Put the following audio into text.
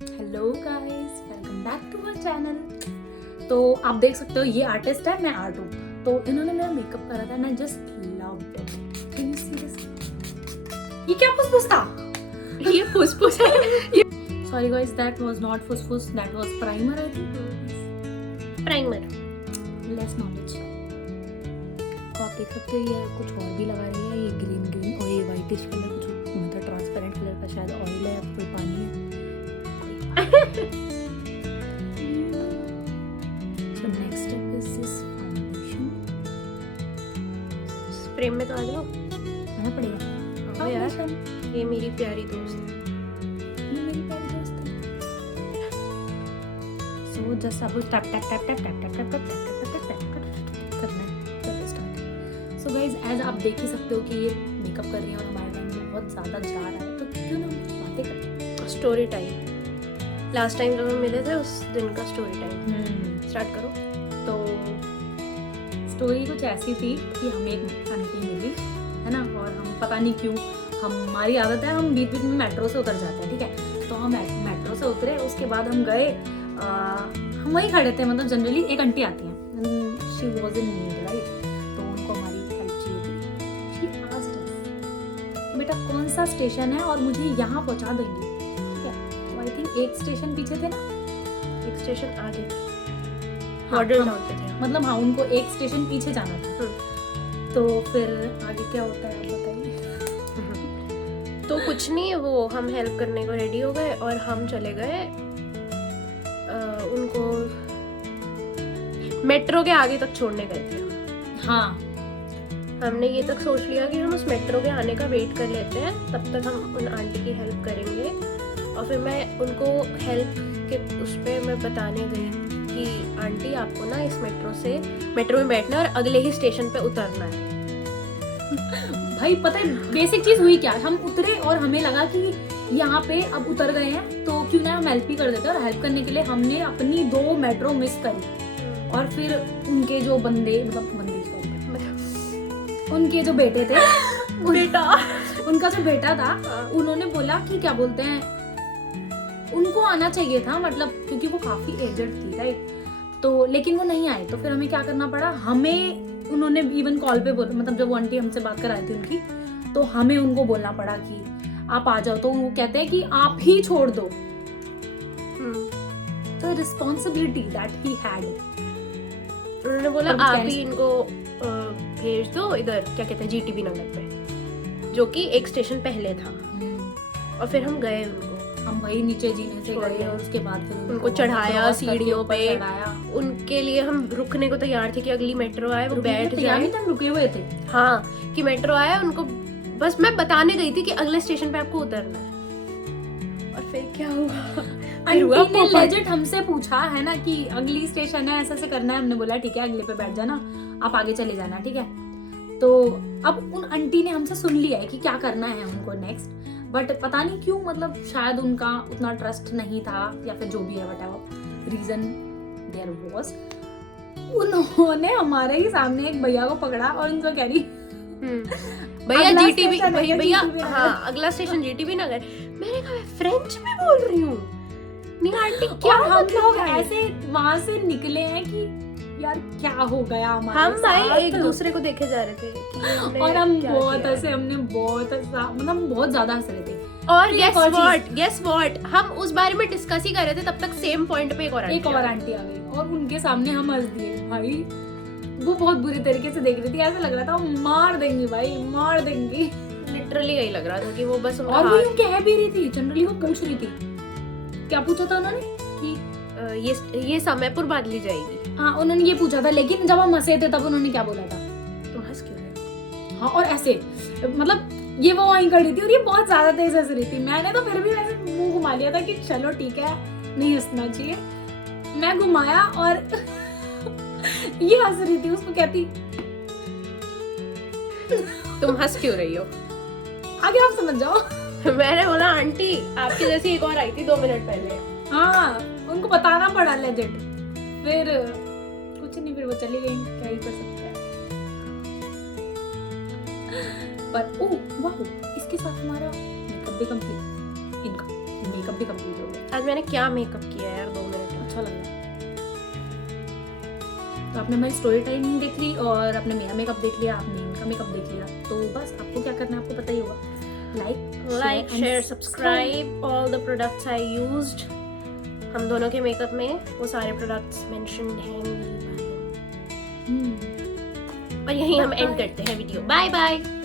Hello guys, welcome back to our channel. तो आप देख सकते हो ये आर्टिस्ट है, मैं आर्ट हूँ। तो इन्होंने मेरा मेकअप करा था, मैं just loved it. Can you see this? ये क्या फुसफुस था? ये फुसफुस है। Sorry guys, that was not फुसफुस, that was primer I think. Primer. Less knowledge. तो आप देख सकते हो ये कुछ और भी लगा रही है, ये ग्रीन और ये व्हाइटिश कलर, कुछ मतलब ट्रांसपेरेंट कलर का शायद ऑयल है या फिर पानी है। So next step is this foundation. Frame में तो आ जाओ। आना पड़ेगा। हाँ यार, Foundation, ये मेरी प्यारी दोस्त है। ये मेरी प्यारी दोस्त है। So just अब tap tap tap tap tap tap tap tap tap tap tap tap करना है। चलो start. So guys, as आप देख ही सकते हो कि ये मेकअप कर रही है और हमारा टाइम बहुत ज़्यादा जा रहा है, तो क्यों ना हम कुछ बातें करें। Story time. लास्ट टाइम जब हम मिले थे उस दिन का स्टोरी टाइम स्टार्ट करो। तो स्टोरी कुछ ऐसी थी कि हमें एक आंटी मिली है ना, और हम पता नहीं क्यों, हमारी आदत है हम बीच बीच में मेट्रो से उतर जाते हैं, ठीक है। तो हम मेट्रो से उतरे, उसके बाद हम गए, हम वहीं खड़े थे, मतलब जनरली एक आंटी आती हैं, she was in need right, तो उनको हमारी हेल्प चाहिए थी। शी आस्क्ड अस, बेटा कौन सा स्टेशन है और मुझे यहाँ पहुँचा देंगे, ठीक है। तो आई थिंक एक स्टेशन पीछे थे ना, एक स्टेशन आगे हाँ, मॉडल हम- टाउन पे थे। मतलब हाँ, उनको एक स्टेशन पीछे जाना था। तो फिर आगे क्या होता है आप बताइए। तो कुछ नहीं, वो हम हेल्प करने को रेडी हो गए और हम चले गए उनको मेट्रो के आगे तक छोड़ने गए थे। हाँ हमने ये तक सोच लिया कि हम उस मेट्रो के आने का वेट कर लेते हैं, तब तक हम उन आंटी की हेल्प करेंगे। और फिर मैं उनको हेल्प के उस पर मैं बताने गई कि आंटी आपको ना इस मेट्रो में बैठना है और अगले ही स्टेशन पे उतरना है। भाई, पता है बेसिक चीज हुई क्या, हम उतरे और हमें लगा कि यहाँ पे अब उतर गए हैं तो क्यों ना हम हेल्प ही कर देते हैं। और हेल्प करने के लिए हमने अपनी 2 मेट्रो मिस करी, और फिर उनके जो बंदे उनके जो बेटे थे बेटा उनका जो बेटा था, उन्होंने बोला कि क्या बोलते हैं, उनको आना चाहिए था, मतलब क्योंकि वो काफी एजड थी राइट, तो लेकिन वो नहीं आए। तो फिर हमें क्या करना पड़ा, हमें उन्होंने इवन कॉल पे बोला, मतलब जब वो आंटी हमसे बात कराई थी उनकी, तो हमें उनको बोलना पड़ा कि आप आ जाओ। तो वो कहते हैं कि आप ही छोड़ दो। तो रिस्पॉन्सिबिलिटी दैट ही हैड, उन्होंने बोला और आप क्या ही इनको भेज दो इधर, क्या कहते हैं, जीटीबी नगर पे, जो कि एक स्टेशन पहले था। और फिर हम गए हम वही नीचे जीने से गए, और उसके बाद फिर उनको चढ़ाया सीढ़ियों पे। चढ़ाया। उनके लिए हम रुकने को तैयार थे कि अगली मेट्रो आए वो बैठ जाए। हम रुके हुए थे, हाँ, कि मेट्रो आया, उनको बस मैं बताने गई थी कि अगले स्टेशन पे आपको उतरना है। और फिर क्या हुआ, आंटी ने लेजिट हमसे पूछा है ना कि अगली स्टेशन है, ऐसा ऐसे करना है। हमने बोला ठीक है, अगले पे बैठ जाना, आप आगे चले जाना, ठीक है। तो अब उन आंटी ने हमसे सुन लिया है कि क्या करना है उनको नेक्स्ट, बट पता नहीं क्यों, मतलब शायद उनका उतना ट्रस्ट नहीं था या फिर जो भी है, व्हाटएवर रीजन देयर वाज, उन्होंने हमारे ही सामने एक भैया को पकड़ा और उनसे कह रही भैया अगला जीटीबी, स्टेशन है क्या? भैया GTB नगर। हाँ अगला स्टेशन जीटीबी नगर। मैंने कहा मैं फ्रेंच में बोल रही हूँ, नहीं आंटी क्या और हम मतलब लोग है? ऐसे वहां से निकले हैं कि यार क्या हो गया हमारे हम भाई साथ। एक दूसरे को देखे जा रहे थे कि हमने और हम क्या बहुत किया है। हंसे, हमने बहुत हंसा, मतलब हम बहुत ज्यादा हंस रहे थे। और एक और गेस व्हाट, हम उस बारे में डिस्कस ही कर रहे थे, तब तक सेम पॉइंट पे एक और एक और आंटी आ गई और उनके सामने हम हंस दिए। भाई वो बहुत बुरी तरीके से देख रही थी, ऐसा लग रहा था वो मार देंगी, भाई मार देंगी। लिटरली यही लग रहा था कि वो बस उनका और वो हाथ, यूं कह भी रही थी, जनरली वो पूछ रही थी, क्या पूछा था उन्होंने कि ये समय पर बदली जाएगी। हाँ, उन्होंने ये पूछा था, लेकिन जब हम हंसे थे तब उन्होंने क्या बोला था, तुम हंस क्यों रहे हो? हाँ, और ऐसे मतलब ये वो वहीं खड़ी थी और ये बहुत ज्यादा तेज हंस रही थी। मैंने तो फिर भी वैसे मुंह घुमा लिया था कि चलो ठीक है, नहीं हंसना चाहिए। मैं घुमाया और ये हंस रही थी, उसको कहती तुम हंस क्यों रही हो? आगे आप समझ जाओ। मैंने बोला आंटी आपके जैसी एक और आई थी 2 मिनट पहले। हाँ, उनको बताना पड़ा लेजिट। फिर कुछ नहीं, फिर वो चली गई, क्या ही कर सकते हैं। पर ओह वाह, इसके साथ हमारा मेकअप भी कंप्लीट, इनका मेकअप भी कंप्लीट हो गया। आज मैंने क्या मेकअप किया यार, 2 मिनट में। अच्छा लग रहा है। तो आपने हमारी स्टोरी टाइम देख ली और आपने मेरा मेकअप देख लिया, आपने इनका मेकअप देख लिया। तो बस आपको क्या करना है आपको पता ही होगा। Like, share, subscribe all the products I used. हम दोनों के मेकअप में वो सारे प्रोडक्ट्स मेंशन्ड हैं। और यहीं हम एंड करते हैं वीडियो। Bye bye.